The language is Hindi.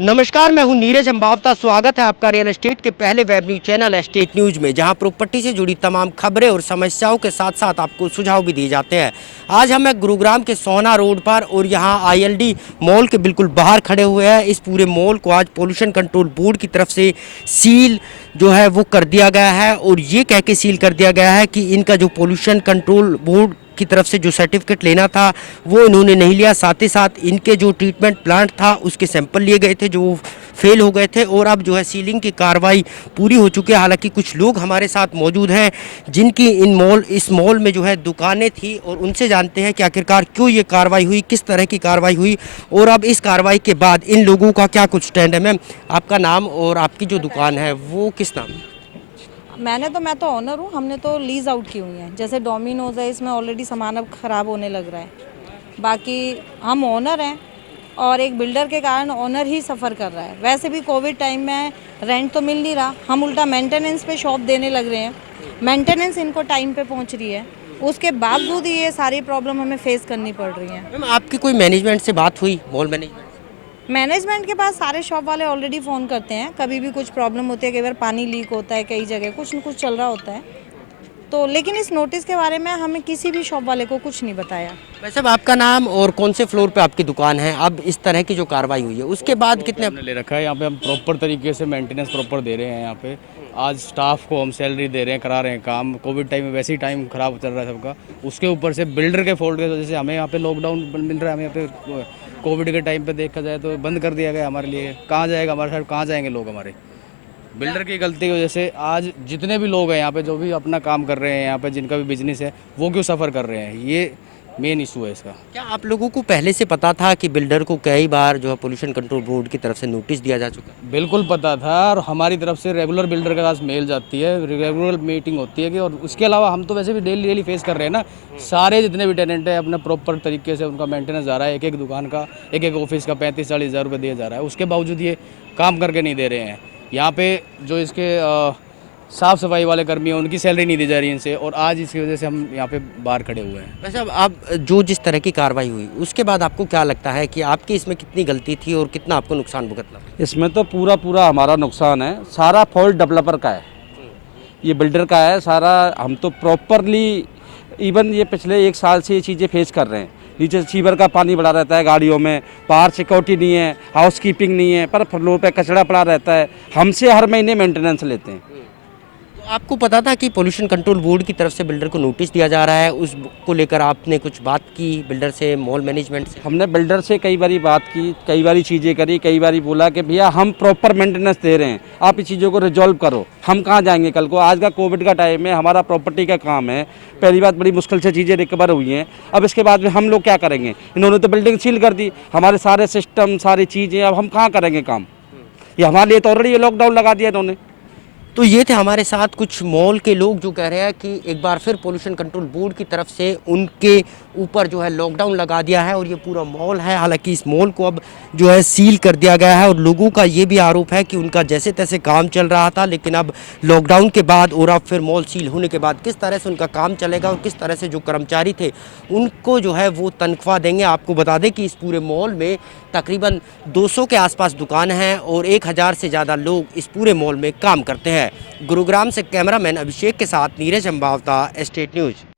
नमस्कार, मैं हूं नीरज अंबावता। स्वागत है आपका रियल एस्टेट के पहले web news channel estate news में, जहां प्रॉपर्टी से जुड़ी तमाम खबरें और समस्याओं के साथ साथ आपको सुझाव भी दिए जाते हैं। आज हम गुरुग्राम के सोहना रोड पर और यहां आईएलडी मॉल के बिल्कुल बाहर खड़े हुए हैं। इस पूरे मॉल को आज पोल्यूशन कंट्रोल बोर्ड की तरफ से सील जो है वो कर दिया गया है, और ये कह के सील कर दिया गया है कि इनका जो पोल्यूशन कंट्रोल बोर्ड की तरफ से जो सर्टिफिकेट लेना था वो इन्होंने नहीं लिया। साथ ही साथ इनके जो ट्रीटमेंट प्लांट था उसके सैंपल लिए गए थे जो फेल हो गए थे, और अब जो है सीलिंग की कार्रवाई पूरी हो चुकी है। हालांकि कुछ लोग हमारे साथ मौजूद हैं जिनकी इस मॉल में जो है दुकानें थी, और उनसे जानते हैं कि आखिरकार क्यों ये कार्रवाई हुई, किस तरह की कार्रवाई हुई, और अब इस कार्रवाई के बाद इन लोगों का क्या कुछ स्टैंड है। मैम, आपका नाम और आपकी जो दुकान है वो किस नाम? मैं तो ऑनर हूँ। हमने तो लीज आउट की हुई है। जैसे डोमिनोज है, इसमें ऑलरेडी सामान अब ख़राब होने लग रहा है। बाकी हम ओनर हैं, और एक बिल्डर के कारण ओनर ही सफ़र कर रहा है। वैसे भी कोविड टाइम में रेंट तो मिल नहीं रहा, हम उल्टा मेंटेनेंस पे शॉप देने लग रहे हैं। मेंटेनेंस इनको टाइम पे पहुंच रही है, उसके बावजूद ये सारी प्रॉब्लम हमें फेस करनी पड़ रही है। मैम, आपकी कोई मैनेजमेंट से बात हुई, मॉल मैनेजमेंट? मैनेजमेंट के पास सारे शॉप वाले ऑलरेडी फ़ोन करते हैं। कभी भी कुछ प्रॉब्लम होती है, कई बार पानी लीक होता है, कई जगह कुछ न कुछ चल रहा होता है। तो लेकिन इस नोटिस के बारे में हमें किसी भी शॉप वाले को कुछ नहीं बताया। वैसे अब आपका नाम और कौन से फ्लोर पे आपकी दुकान है? अब इस तरह की जो कार्रवाई हुई है उसके बाद कितने हमने ले रखा है। यहाँ पे हम प्रॉपर तरीके से मेंटेनेंस प्रॉपर दे रहे हैं। यहाँ पे आज स्टाफ को हम सैलरी दे रहे हैं, करा रहे हैं काम। कोविड टाइम में वैसे ही टाइम ख़राब चल रहा है सबका, उसके ऊपर से बिल्डर के फॉल्ट की वजह से हमें यहाँ पे लॉकडाउन मिल रहा है। हमें यहाँ पे कोविड के टाइम पे देखा जाए तो बंद कर दिया गया हमारे लिए। कहाँ जाएगा हमारे साथ, कहाँ जाएंगे लोग? हमारे बिल्डर की गलती की वजह से आज जितने भी लोग हैं यहाँ पे, जो भी अपना काम कर रहे हैं यहाँ पे, जिनका भी बिजनेस है, वो क्यों सफ़र कर रहे हैं, ये मेन इशू है इसका। क्या आप लोगों को पहले से पता था कि बिल्डर को कई बार जो है पोल्यूशन कंट्रोल बोर्ड की तरफ से नोटिस दिया जा चुका है? बिल्कुल पता था, और हमारी तरफ से रेगुलर बिल्डर के पास मेल जाती है, रेगुलर मीटिंग होती है कि, और उसके अलावा हम तो वैसे भी डेली फेस कर रहे हैं ना। सारे जितने भी टेनेंट हैं अपना प्रॉपर तरीके से उनका मेंटेनेंस जा रहा है। एक एक दुकान का, एक एक ऑफिस का 35-40 हज़ार रुपये दिया जा रहा है। उसके बावजूद ये काम करके नहीं दे रहे हैं। यहाँ पे जो इसके साफ़ सफाई वाले कर्मी हैं उनकी सैलरी नहीं दी जा रही है इनसे, और आज इसकी वजह से हम यहाँ पे बाहर खड़े हुए हैं। वैसे अब आप जो जिस तरह की कार्रवाई हुई उसके बाद आपको क्या लगता है कि आपकी इसमें कितनी गलती थी और कितना आपको नुकसान भुगतना पड़ा? इसमें तो पूरा हमारा नुकसान है। सारा फॉल्ट डेवलपर का है, ये बिल्डर का है सारा। हम तो प्रॉपरली इवन ये पिछले 1 साल से ये चीज़ें फेस कर रहे हैं। नीचे सीवर का पानी बड़ा रहता है गाड़ियों में, बाहर सिक्योरिटी नहीं है, हाउसकीपिंग नहीं है, पर फ्लोर पे कचरा पड़ा रहता है। हमसे हर महीने मेंटेनेंस लेते हैं। तो आपको पता था कि पोल्यूशन कंट्रोल बोर्ड की तरफ से बिल्डर को नोटिस दिया जा रहा है, उसको लेकर आपने कुछ बात की बिल्डर से, मॉल मैनेजमेंट से? हमने बिल्डर से कई बारी बात की, कई बारी चीज़ें करी, कई बारी बोला कि भैया हम प्रॉपर मेंटेनेंस दे रहे हैं, आप इस चीज़ों को रिजॉल्व करो। हम कहाँ जाएंगे कल को? आज का कोविड का टाइम है, हमारा प्रॉपर्टी का काम है। पहली बात, बड़ी मुश्किल से चीज़ें रिकवर हुई हैं। अब इसके बाद में हम लोग क्या करेंगे? इन्होंने तो बिल्डिंग सील कर दी, हमारे सारे सिस्टम, सारी चीज़ें, अब हम कहाँ करेंगे काम? ये हमारे लिए तो ऑलरेडी लॉकडाउन लगा दिया इन्होंने। तो ये थे हमारे साथ कुछ मॉल के लोग जो कह रहे हैं कि एक बार फिर पोल्यूशन कंट्रोल बोर्ड की तरफ से उनके ऊपर जो है लॉकडाउन लगा दिया है, और ये पूरा मॉल है। हालांकि इस मॉल को अब जो है सील कर दिया गया है, और लोगों का ये भी आरोप है कि उनका जैसे तैसे काम चल रहा था, लेकिन अब लॉकडाउन के बाद और अब फिर मॉल सील होने के बाद किस तरह से उनका काम चलेगा और किस तरह से जो कर्मचारी थे उनको जो है वो तनख्वाह देंगे। आपको बता दें कि इस पूरे मॉल में तकरीबन 200 के आसपास दुकान हैं और 1000 से ज़्यादा लोग इस पूरे मॉल में काम करते हैं। गुरुग्राम से कैमरामैन अभिषेक के साथ नीरज अंबावता, एस्टेट न्यूज़।